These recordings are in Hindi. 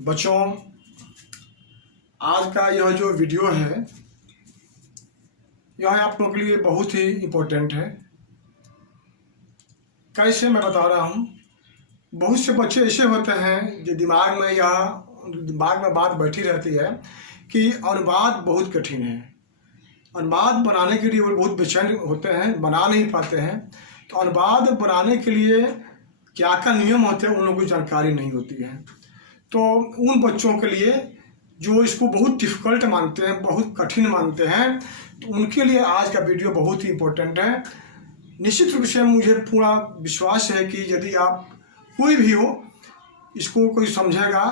बच्चों, आज का यह जो वीडियो है यह आप लोगों के लिए बहुत ही इम्पोर्टेंट है। कैसे मैं बता रहा हूँ, बहुत से बच्चे ऐसे होते हैं जो दिमाग में बात बैठी रहती है कि अनुवाद बहुत कठिन है। अनुवाद बनाने के लिए वो बहुत बेचैन होते हैं, बना नहीं पाते हैं। तो अनुवाद बनाने के लिए क्या क्या नियम होते हैं उन लोगों को जानकारी नहीं होती है। तो उन बच्चों के लिए जो इसको बहुत डिफ़िकल्ट मानते हैं, बहुत कठिन मानते हैं, तो उनके लिए आज का वीडियो बहुत ही इम्पोर्टेंट है। निश्चित रूप से मुझे पूरा विश्वास है कि यदि आप कोई भी हो इसको कोई समझेगा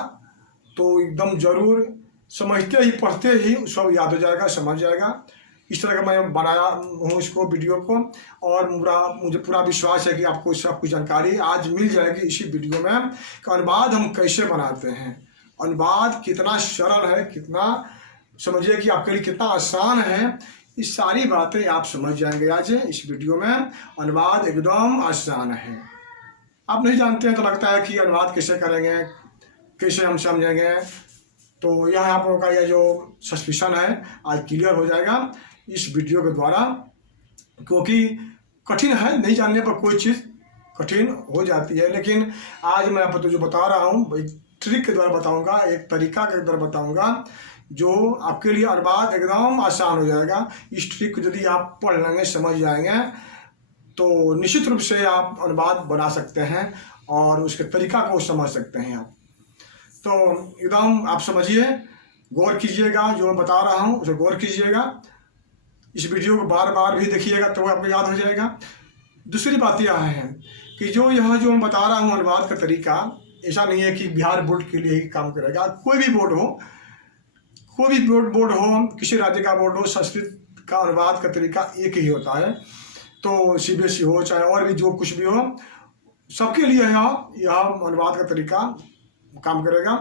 तो एकदम ज़रूर समझते ही पढ़ते ही सब याद हो जाएगा, समझ जाएगा। इस तरह का मैं बनाया हूँ इसको वीडियो को, और मुझे पूरा विश्वास है कि आपको सब कुछ जानकारी आज मिल जाएगी इसी वीडियो में कि अनुवाद हम कैसे बनाते हैं, अनुवाद कितना सरल है, कितना समझिए कि आपके लिए कितना आसान है। ये सारी बातें आप समझ जाएंगे आज इस वीडियो में। अनुवाद एकदम आसान है। आप नहीं जानते हैं तो लगता है कि अनुवाद कैसे करेंगे, कैसे हम समझेंगे। तो यह आप लोगों का यह जो सस्पिशन है आज क्लियर हो जाएगा इस वीडियो के द्वारा, क्योंकि कठिन है, नहीं जानने पर कोई चीज़ कठिन हो जाती है। लेकिन आज मैं आपको जो बता रहा हूँ एक ट्रिक के द्वारा बताऊँगा, एक तरीका के द्वारा बताऊँगा जो आपके लिए अनुवाद एकदम आसान हो जाएगा। इस ट्रिक को यदि आप पढ़ लेंगे, समझ जाएंगे तो निश्चित रूप से आप अनुवाद बना सकते हैं और उसके तरीका को समझ सकते हैं आप। तो एकदम आप समझिए, गौर कीजिएगा, जो मैं बता रहा हूँ उसे गौर कीजिएगा। इस वीडियो को बार बार भी देखिएगा तो आपको याद हो जाएगा। दूसरी बात यह है कि जो मैं बता रहा हूँ अनुवाद का तरीका, ऐसा नहीं है कि बिहार बोर्ड के लिए ही काम करेगा। कोई भी बोर्ड हो, कोई भी बोर्ड हो, किसी राज्य का बोर्ड हो, संस्कृत का अनुवाद का तरीका एक ही होता है। तो CBSE हो चाहे और भी जो कुछ भी हो, सबके लिए यह अनुवाद का तरीका काम करेगा।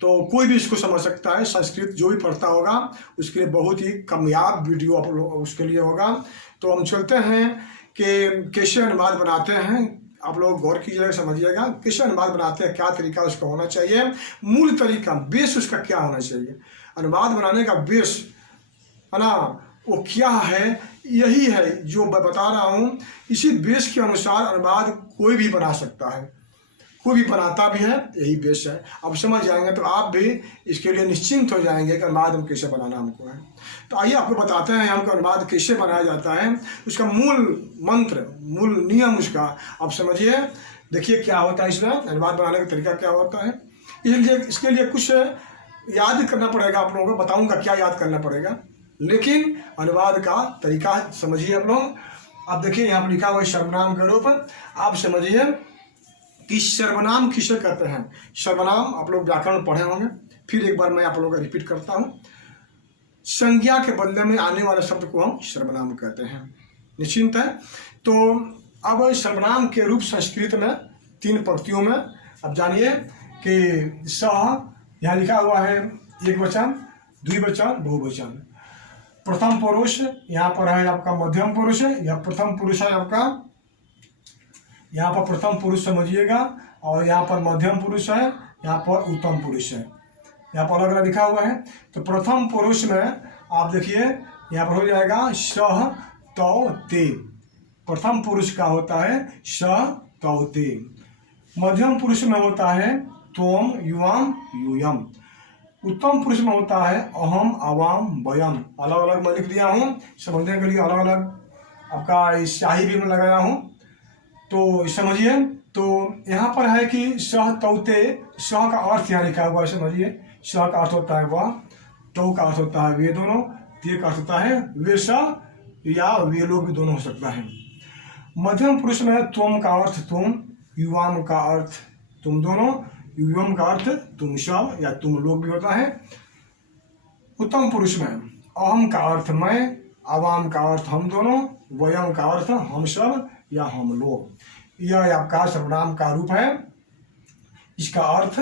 तो कोई भी इसको समझ सकता है। संस्कृत जो भी पढ़ता होगा उसके लिए बहुत ही कामयाब वीडियो आप लोग उसके लिए होगा। तो हम चलते हैं कि कैसे अनुवाद बनाते हैं। आप लोग गौर कीजिएगा, समझिएगा कैसे अनुवाद बनाते हैं, क्या तरीका उसका होना चाहिए, मूल तरीका, बेस उसका क्या होना चाहिए। अनुवाद बनाने का बेस है ना, वो क्या है, यही है जो मैं बता रहा हूँ। इसी बेस के अनुसार अनुवाद कोई भी बना सकता है, कोई भी बनाता भी है, यही बेस है। अब समझ जाएंगे तो आप भी इसके लिए निश्चिंत हो जाएंगे कि अनुवाद हम कैसे बनाना हमको है। तो आइए आपको बताते हैं हमको अनुवाद कैसे बनाया जाता है, उसका मूल मंत्र, मूल नियम उसका आप समझिए। देखिए क्या होता है इसमें, अनुवाद बनाने का तरीका क्या होता है। इसके लिए कुछ याद करना पड़ेगा, आप लोगों को बताऊँगा क्या याद करना पड़ेगा, लेकिन अनुवाद का तरीका समझिए आप लोग। आप देखिए यहाँ पर लिखा हुआ है सर्वनाम के रूप। आप समझिए कि सर्वनाम किसे कहते हैं। सर्वनाम आप लोग व्याकरण पढ़े होंगे, फिर एक बार मैं आप लोगों को रिपीट करता हूँ। संज्ञा के बदले में आने वाले शब्द को हम सर्वनाम कहते हैं। निश्चिंत है। तो अब सर्वनाम के रूप संस्कृत में 3 पंक्तियों में अब जानिए कि स, यहाँ लिखा हुआ है एक वचन, द्विवचन, बहुवचन। प्रथम पुरुष यहाँ पर है आपका, मध्यम पुरुष है, यह प्रथम पुरुष है आपका, यहाँ पर प्रथम पुरुष समझिएगा, और यहाँ पर मध्यम पुरुष है, यहाँ पर उत्तम पुरुष है, यहाँ पर अलग अलग लिखा हुआ है। तो प्रथम पुरुष में आप देखिए यहाँ पर हो जाएगा सह तौ ते। प्रथम पुरुष का होता है सह तौ ते। मध्यम पुरुष में होता है त्वम युवाम यूयम। उत्तम पुरुष में होता है अहम अवाम वयम। अलग अलग मैं लिख दिया हूँ, समझने के लिए अलग अलग आपका स्याही भी मैं लगाया हूँ, तो समझिए। तो यहाँ पर है कि सह तौते, सह का अर्थ यहाँ लिखा हुआ है, समझिए। सह का अर्थ होता है वह, तौ का अर्थ होता है वे दोनों, ते का अर्थ होता है वे सह या वे लोग भी दोनों हो सकता है। मध्यम पुरुष में त्वम का अर्थ तुम, युवाम का अर्थ तुम दोनों, युवम का अर्थ तुम सब या तुम लोग भी होता है। उत्तम पुरुष में अहम का अर्थ मैं, अवाम का अर्थ हम दोनों, वयम का अर्थ हम सब या हम लोग। यह आपका सर्वनाम का रूप है। इसका अर्थ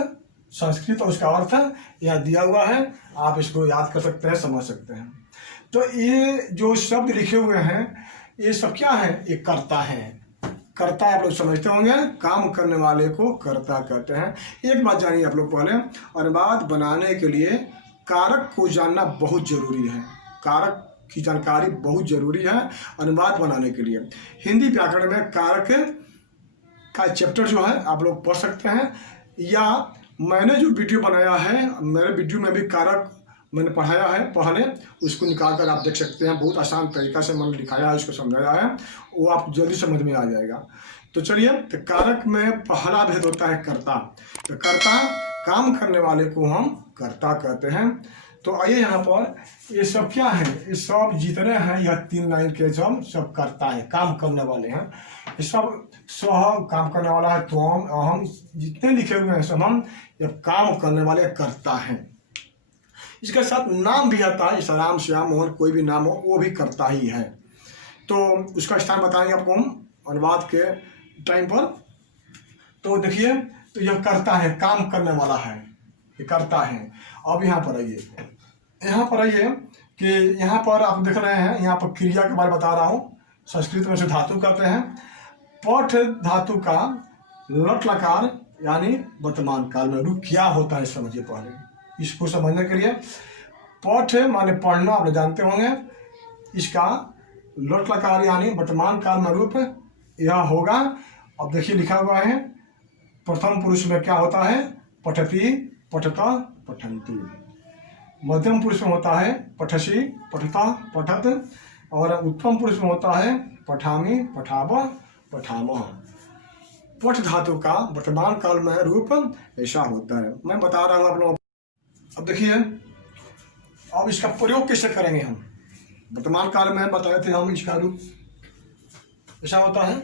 संस्कृत और उसका अर्थ यह दिया हुआ है, आप इसको याद कर सकते हैं, समझ सकते हैं। तो ये जो शब्द लिखे हुए हैं ये सब क्या है, ये कर्ता है। कर्ता आप लोग समझते होंगे, काम करने वाले को कर्ता कहते हैं। एक बात जानिए आप लोग पहले, अनुवाद बनाने के लिए कारक को जानना बहुत जरूरी है। कारक की जानकारी बहुत जरूरी है अनुवाद बनाने के लिए। हिंदी व्याकरण में कारक का चैप्टर जो है आप लोग पढ़ सकते हैं, या मैंने जो वीडियो बनाया है, मेरे वीडियो में भी कारक मैंने पढ़ाया है पहले, उसको निकाल कर आप देख सकते हैं। बहुत आसान तरीका से मैंने दिखाया है, उसको समझाया है, वो आप जल्दी समझ में आ जाएगा। तो चलिए, तो कारक में पहला भेद होता है कर्ता। तो कर्ता, काम करने वाले को हम कर्ता कहते हैं। तो आइए यहाँ पर ये सब क्या है, ये सब जितने हैं यह 3 लाइन के सब कर्ता है, काम करने वाले हैं। ये सब स्व काम करने वाला है, त्वम, अहम, जितने लिखे हुए हैं सब हम ये काम करने वाले कर्ता हैं। इसके साथ नाम भी आता है, जैसे राम, श्याम, मोहन, कोई भी नाम हो वो भी कर्ता ही है। तो उसका स्थान बताएंगे आपको हम अनुवाद के टाइम पर। तो देखिए, तो यह कर्ता है, काम करने वाला है, ये कर्ता है। अब यहाँ पर आइए, यहाँ पर आइए कि यहाँ पर आप देख रहे हैं, यहाँ पर क्रिया के बारे में बता रहा हूँ। संस्कृत में से धातु कहते हैं। पठ धातु का लट लकार यानी वर्तमान काल में रूप क्या होता है समझिए पहले। इसको समझने के लिए पठ माने पढ़ना, आप जानते होंगे। इसका लट लकार यानी वर्तमान काल में रूप यह होगा। अब देखिए लिखा हुआ है, प्रथम पुरुष में क्या होता है, पठती, पठता, पठन्ति। मध्यम पुरुष में होता है पठसी, पठता, पठत। और उत्तम पुरुष में होता है पठामी, पठाव, पठामह। पठ धातु का वर्तमान काल में रूप ऐसा होता है, मैं बता रहा हूँ आप लोगों। अब देखिए, अब इसका प्रयोग कैसे करेंगे हम। वर्तमान काल में बताए थे हम, इसका रूप ऐसा होता है।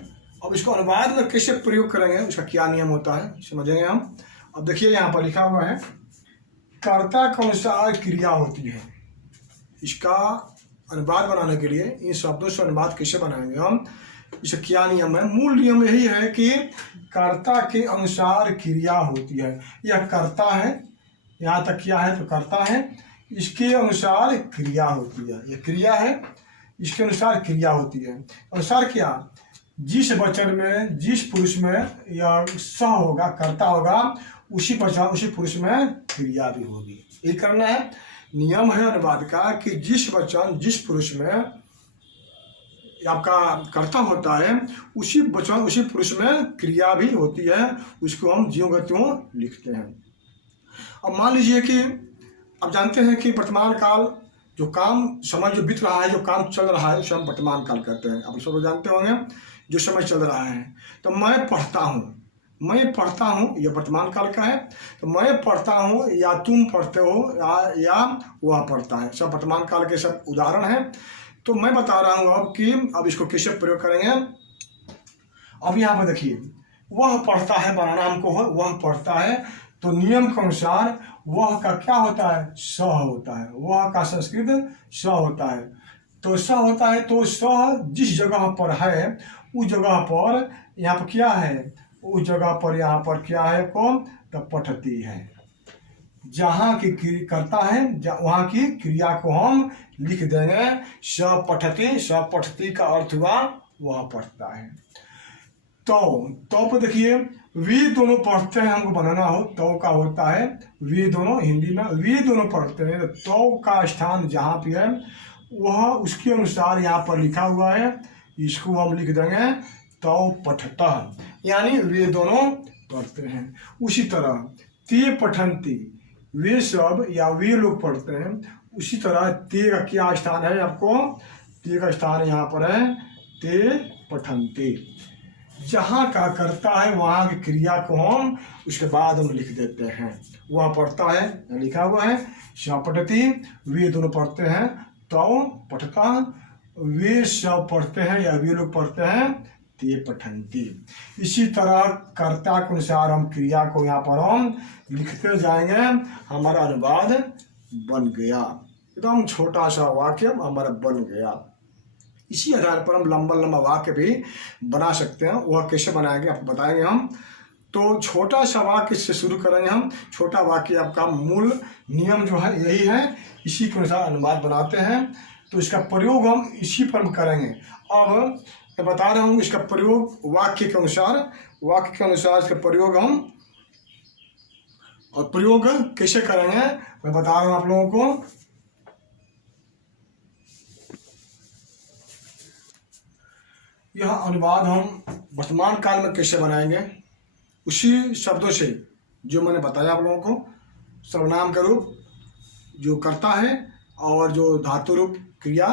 अब इसको अनुवाद में कैसे प्रयोग करेंगे, उसका क्या नियम होता है समझेंगे हम। अब देखिए यहाँ पर लिखा हुआ है, कर्ता के अनुसार क्रिया होती है। इसका अनुवाद बनाने के लिए इन शब्दों से अनुवाद कैसे बनाएंगे हम, इसका क्या नियम है। मूल नियम यही है कि कर्ता के अनुसार क्रिया होती है। यह कर्ता है, यहाँ तक क्या है तो कर्ता है, इसके अनुसार क्रिया होती है। यह क्रिया है, इसके अनुसार क्रिया होती है। अनुसार क्या, जिस वचन में, जिस पुरुष में यह स होगा, कर्ता होगा, उसी वचन उसी पुरुष में क्रिया भी होगी। ये करना है, नियम है अनुवाद का कि जिस वचन जिस पुरुष में आपका कर्ता होता है, उसी वचन उसी पुरुष में क्रिया भी होती है। उसको हम ज्यों का त्यों लिखते हैं। अब मान लीजिए कि अब जानते हैं कि वर्तमान काल, जो काम समय जो बीत रहा है, जो काम चल रहा है, उसे हम वर्तमान काल कहते हैं। आप सब जानते होंगे जो समय चल रहा है। तो मैं पढ़ता हूँ, मैं पढ़ता हूँ, यह वर्तमान काल का है। तो मैं पढ़ता हूँ, या तुम पढ़ते हो, या वह पढ़ता है, सब वर्तमान काल के सब उदाहरण हैं। तो मैं बता रहा हूँ अब कि अब इसको कैसे प्रयोग करेंगे। अब यहाँ पर देखिए, वह पढ़ता है बनाना हमको हो, वह पढ़ता है। तो नियम के अनुसार वह का क्या होता है, स होता है। वह का संस्कृत स होता है। तो स होता है, तो स जिस जगह पर है उस जगह पर यहाँ पर क्या है, उस जगह पर यहाँ पर क्या है, कौन, तो पठती है। जहाँ की करता है वहाँ की क्रिया को हम लिख देंगे, स पठती। स पठती का अर्थ हुआ वह पढ़ता है। तो पर देखिए, वे दोनों पढ़ते हैं, हमको बनाना हो तो का होता है वे दोनों, हिंदी में वे दोनों पढ़ते हैं। तो का स्थान जहाँ पे है वह उसके अनुसार यहाँ पर लिखा हुआ है, इसको हम लिख देंगे तो पठता, यानी वे दोनों पढ़ते हैं। उसी तरह ते पठन्ति, वे सब या वे लोग पढ़ते हैं। उसी तरह ते का क्या स्थान है, आपको ते का स्थान यहाँ पर है ते पठन्ति। जहाँ का करता है वहाँ की क्रिया को हम उसके बाद हम लिख देते हैं। वह पढ़ता है लिखा हुआ है स पठती, वे दोनों पढ़ते हैं तो पठता, वे सब पढ़ते हैं या वे लोग पढ़ते हैं ते पठन्ति। इसी तरह कर्ता के अनुसार हम क्रिया को यहाँ पर हम लिखते जाएंगे। हमारा अनुवाद बन गया, एकदम छोटा सा वाक्य हमारा बन गया। इसी आधार पर हम लंबा लंबा वाक्य भी बना सकते हैं। वह कैसे बनाएंगे आपको बताएंगे हम। तो छोटा सा वाक्य से शुरू करेंगे हम। छोटा वाक्य आपका मूल नियम जो है यही है, इसी के अनुसार अनुवाद बनाते हैं। तो इसका प्रयोग हम इसी पर करेंगे। अब मैं बता रहा हूँ इसका प्रयोग वाक्य के अनुसार इसका प्रयोग हम और प्रयोग कैसे करेंगे मैं बता रहा हूँ आप लोगों को। यह अनुवाद हम वर्तमान काल में कैसे बनाएंगे, उसी शब्दों से जो मैंने बताया आप लोगों को। सर्वनाम का रूप जो करता है और जो धातु रूप क्रिया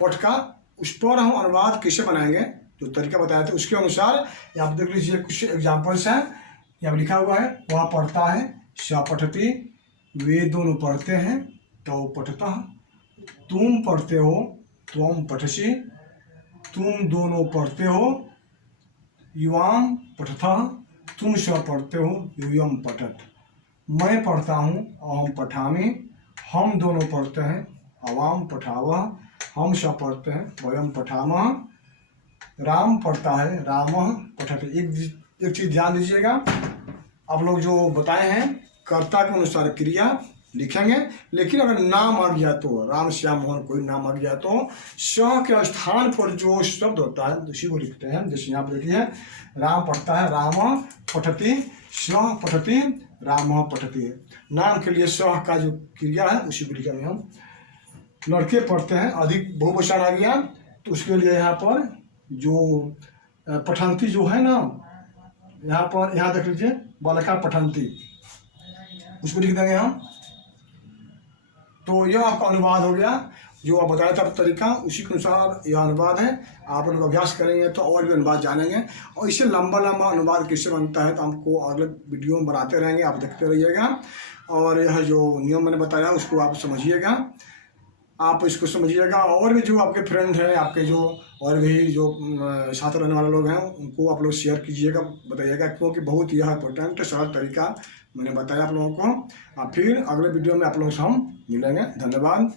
पठ का, उस पर हम अनुवाद कैसे बनाएंगे, जो तरीका बताया था उसके अनुसार। यहाँ पर देख लीजिए कुछ एग्जाम्पल्स हैं। यहाँ पर लिखा हुआ है वह पढ़ता है, स पठती, वे दोनों पढ़ते हैं, तौ पठतः, तुम पढ़ते हो, त्वम पठसि, तुम दोनों पढ़ते हो, युवाम पठतः, तुम स पढ़ते हो, यूयम पठत। मैं पढ़ता हूँ, अहम पठामि, हम दोनों पढ़ते हैं, अवाम पठावः, हम सब पढ़ते हैं, वयम पठामः। राम पढ़ता है, रामः पठते। एक चीज़ ध्यान दीजिएगा, आप लोग जो बताए हैं कर्ता के अनुसार क्रिया लिखेंगे, लेकिन अगर नाम आ गया तो, राम श्याम मोहन कोई नाम आ गया तो स के स्थान पर जो शब्द होता है उसी को लिखते हैं। जैसे यहाँ पर देखिए राम पढ़ता है, राम पठति, स पठति, राम पठति। नाम के लिए स का जो क्रिया है उसी को लिखेंगे हम। लड़के पढ़ते हैं, अधिक बहुवचन आ गया तो उसके लिए यहाँ पर जो पठंती जो है ना, यहाँ देख लीजिए बालिका पठंती, उसको लिख देंगे हम। तो यह आपका अनुवाद हो गया, जो आप बताया था तरीका, उसी के अनुसार यह अनुवाद है। आप लोग अभ्यास करेंगे तो और भी अनुवाद जानेंगे। और इससे लंबा अनुवाद कैसे बनता है तो हमको अगले वीडियो में बनाते रहेंगे, आप देखते रहिएगा। और यह जो नियम मैंने बताया उसको आप समझिएगा, आप इसको समझिएगा। और भी जो आपके फ्रेंड हैं, आपके जो और भी जो साथ रहने वाले लोग हैं, उनको आप लोग शेयर कीजिएगा, बताइएगा, क्योंकि बहुत यह इंपॉर्टेंट सरल तरीका मैंने बताया आप लोगों को। फिर अगले वीडियो में आप लोगों से हम मिलेंगे। धन्यवाद।